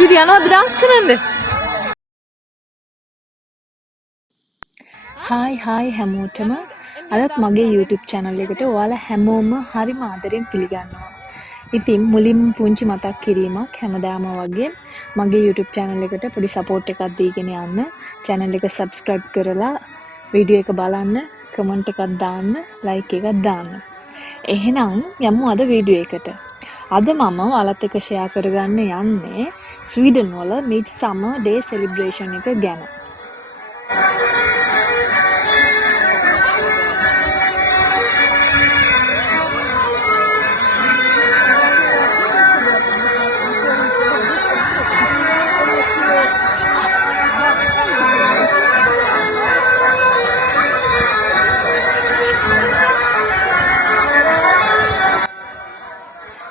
චුටි යනවද ඩාන්ස් කරන්න? හායි හැමෝටම අදත් මගේ YouTube channel එකට ඔයාලා හැමෝම හරිම ආදරෙන් පිළිගන්නවා. ඉතින් මුලින්ම පුංචි මතක් කිරීමක් හැමදාම වගේ මගේ YouTube channel එකට පොඩි support එකක් දීගෙන යන්න. channel එක subscribe කරලා වීඩියෝ එක බලන්න, comment එකක් දාන්න, like එකක් දාන්න. එහෙනම් යමු අද වීඩියෝ එකට. අද මම ඔයාලත් එක්ක share කරගන්න යන්නේ ස්වීඩන් වල Midsummer Day celebration එක ගැන.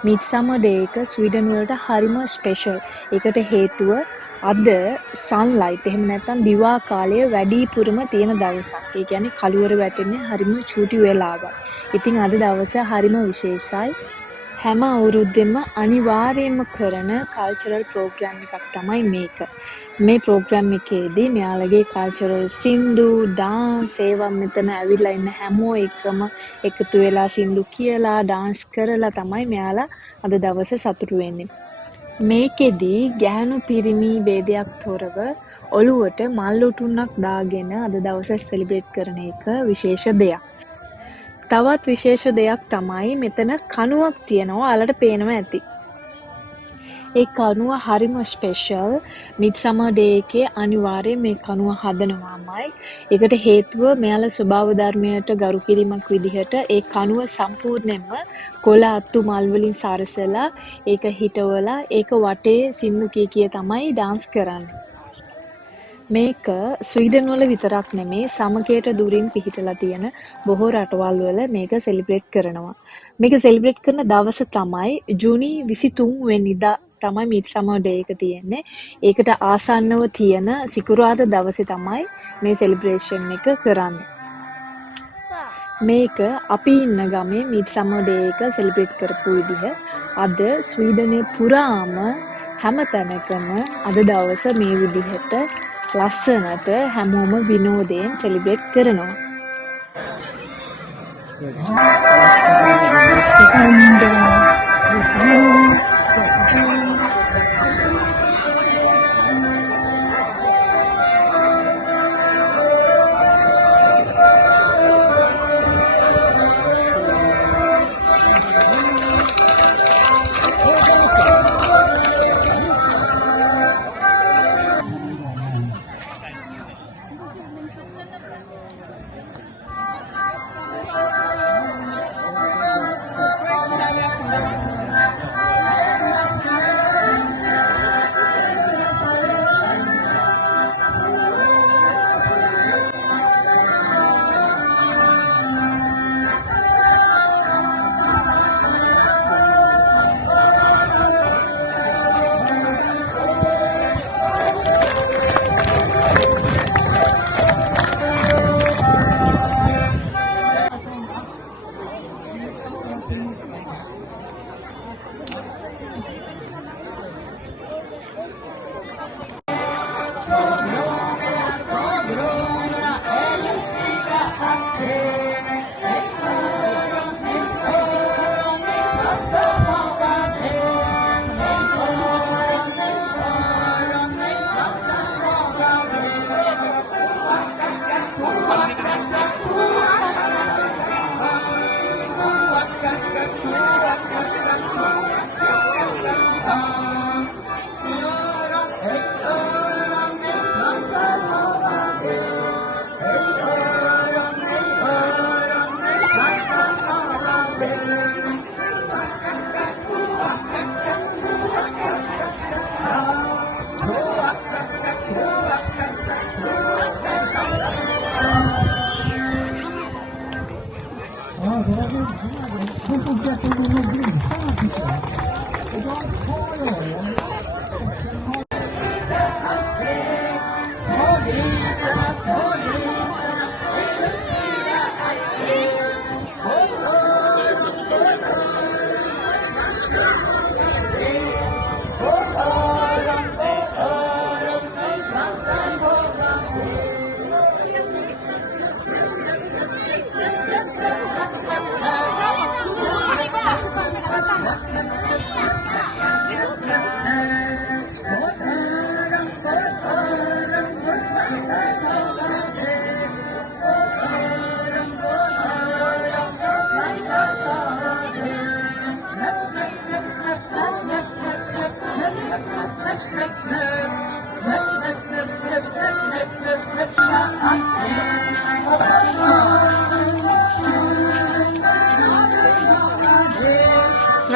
Midsummer Day එක ස්වීඩන් වලට හරිම ස්පෙෂල්. ඒකට හේතුව අද සන්ලයිට් එහෙම නැත්නම් දිවා කාලය වැඩිපුරම තියෙන දවසක්. ඒ කියන්නේ කළුවර වැටෙන්නේ හරිම චූටි වෙලාවක්. ඉතින් අද දවස හරිම විශේෂයි. හැම අවුරුද්දෙම අනිවාර්යයෙන්ම කරන කල්චරල් ප්‍රෝග්‍රෑම් එකක් තමයි මේක. මේ ප්‍රෝග්‍රෑම් එකේදී මෙයාලගේ කල්චරල් සින්දු, ඩාන්ස් ඒවා මෙතන ඇවිල්ලා ඉන්න හැමෝ එක්කම එකතු වෙලා සින්දු කියලා ඩාන්ස් කරලා තමයි මෙයාලා අද දවසේ සතුටු වෙන්නේ. මේකෙදී ගැහණු පිරිමි ભેදයක් තොරව ඔළුවට මල් උටුන්නක් දාගෙන අද දවසේ සෙලිබ්‍රේට් කරන එක විශේෂ දෙයක්. තවත් විශේෂ දෙයක් තමයි මෙතන කණුවක් තියෙනවා ඔයාලට පේනවා ඇති. ඒ කණුව හරිම ස්පෙෂල්. මිඩ්සමර් ඩේ එකේ අනිවාර්යයෙන් මේ කණුව හදනවාමයි. ඒකට හේතුව මෙයාලා ස්වභාව ධර්මයට ගරු කිරීමක් විදිහට ඒ කණුව සම්පූර්ණයෙන්ම කොළ අත්තු මල් වලින් සරසලා ඒක හිටවලා ඒක වටේ සින්දු කී තමයි ඩාන්ස් කරන්නේ. මේක ස්වීඩන් වල විතරක් නෙමේ සමකයට දුරින් පිහිටලා තියෙන බොහෝ රටවල් වල මේක සෙලිබ්‍රේට් කරනවා. මේක සෙලිබ්‍රේට් කරන දවස තමයි ජූනි 23 වෙනිදා තමයි මිඩ්සමර් ඩේ එක තියෙන්නේ. ඒකට ආසන්නව තියෙන සිකුරාදා දවසේ තමයි මේ සෙලිබ්‍රේෂන් එක කරන්නේ. මේක අපි ඉන්න ගමේ මිඩ්සමර් ඩේ එක සෙලිබ්‍රේට් කරපු විදිහ අද ස්වීඩනයේ පුරාම හැම තැනකම අද දවස මේ විදිහට ලස්සනට හැමෝම විනෝදයෙන් සෙලිබ්‍රේට් කරනවා.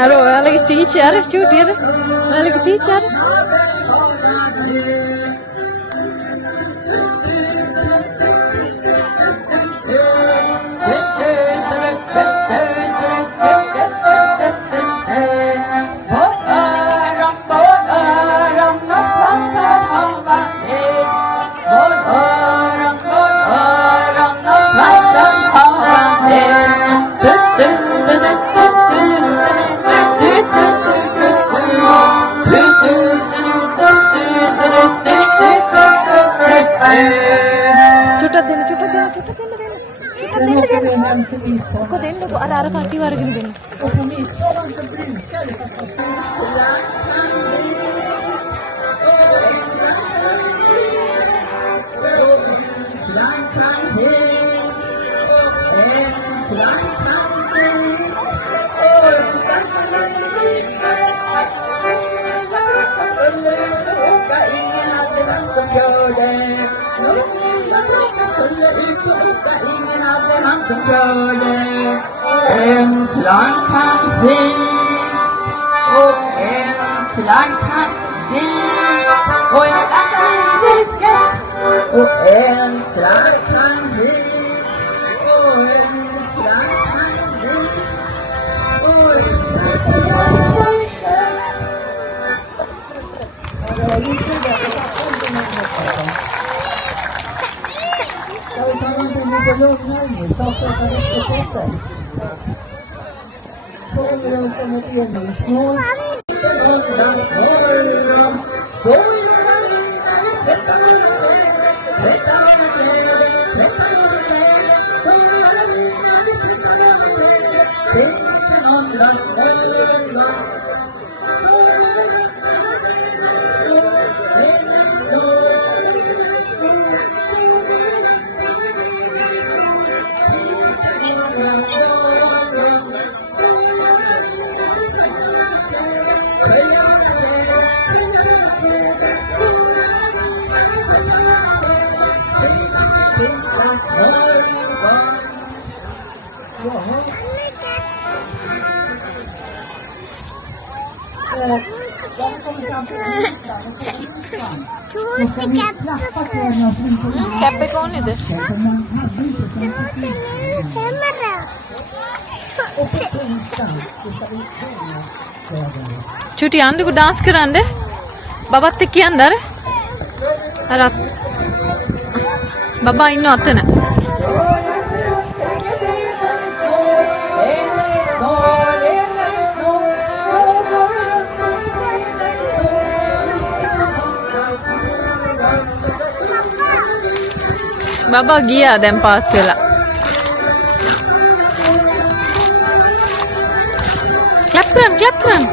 අර ඔයාලගේ ටීචර් චූටි අර ඔයාලගේ teacher Kok dendo kok ada kaki warga ni dendo. En slankan fin, och en slankan fin, och en slankan lycka, och en slankan fin, och en slankan fin, och en cap එක ඕනේද? චුටි යන්නකෝ ඩාන්ස් කරන්න. බබත් එක්ක යන්න අර බබා ඉන්න අතන. බබා ගියා දැන් පාස් වෙලා. ක්ලැප් කරන්න ක්ලැප් කරන්න.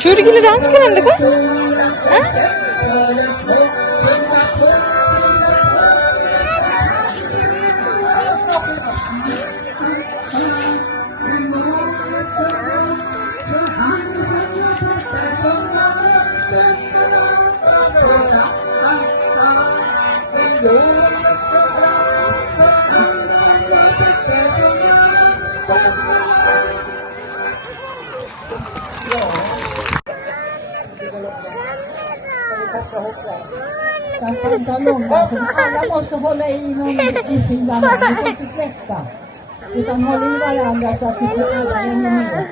චූටි ගිහලා ඩාන්ස් කරන්නකෝ. Alla måste hålla i någon i sidan, du kan inte släppa. Utan håll i varandra så att det blir alla ännu mer.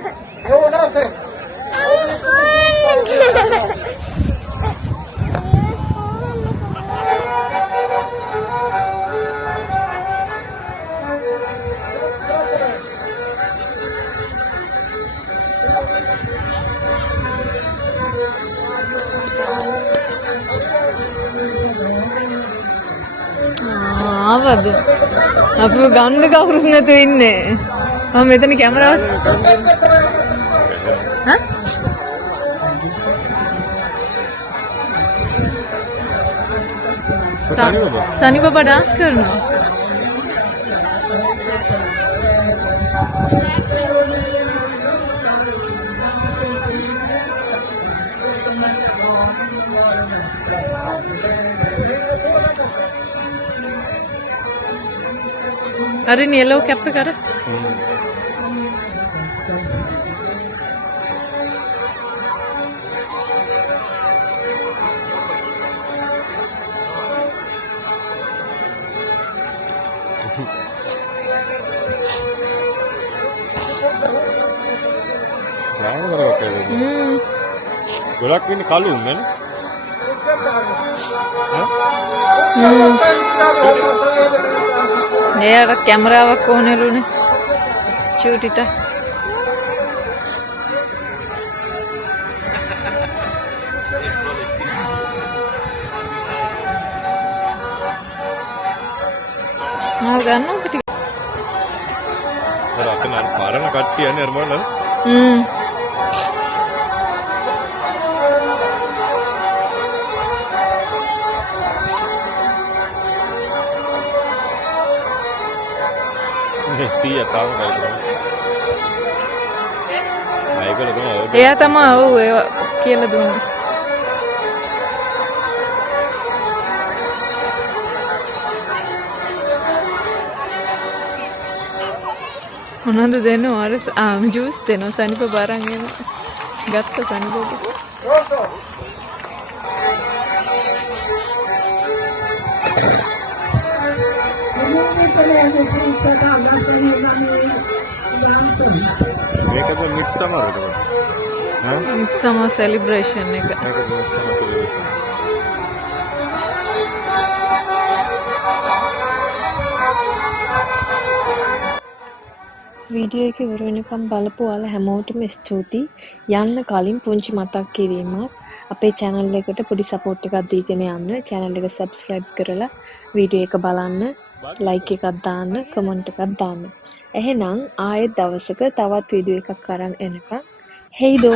ආවද? අපිව ගන්න කවුරුත් නැතුව ඉන්නේ. මම මෙතන කැමරාව ඈ? සනි බබා ඩාන්ස් කරනවා. अरे येलो कैप पे कर ගොඩක් වෙන්නේ කළු උන්නේ නේ එයාට කැමරාවක් ඕනෙලුනේ චූටිට ගන්නවා ටික අර අතන පාරන කට්ටිය යන්නේ අර මොනවද සිය තාම කරලා අයකල තමයි එයා තමයි ඔව් ඒවා කියලා දුන්නේ මොනවද දෙනවා අර ජූස් දෙනවා සනිප බරන් එන ගත්ත සනිප මේකද මිඩ්සමර් එක ඈ මිඩ්සමර් සෙලිබ්‍රේෂන් එක මේකද මිඩ්සමර් සෙලිබ්‍රේෂන් වීඩියෝ එක ඉවර වෙනකම් බලපු ඔයාලා හැමෝටම ස්තුතියි. යන්න කලින් පුංචි මතක් කිරීමක්. අපේ channel එකට පොඩි support එකක් දීගෙන යන්න. channel එක subscribe කරලා වීඩියෝ එක බලන්න, like එකක් දාන්න, comment එකක් දාන්න. එහෙනම් ආයෙත් දවසක තවත් වීඩියෝ එකක් අරන් එනකම්. Hey do!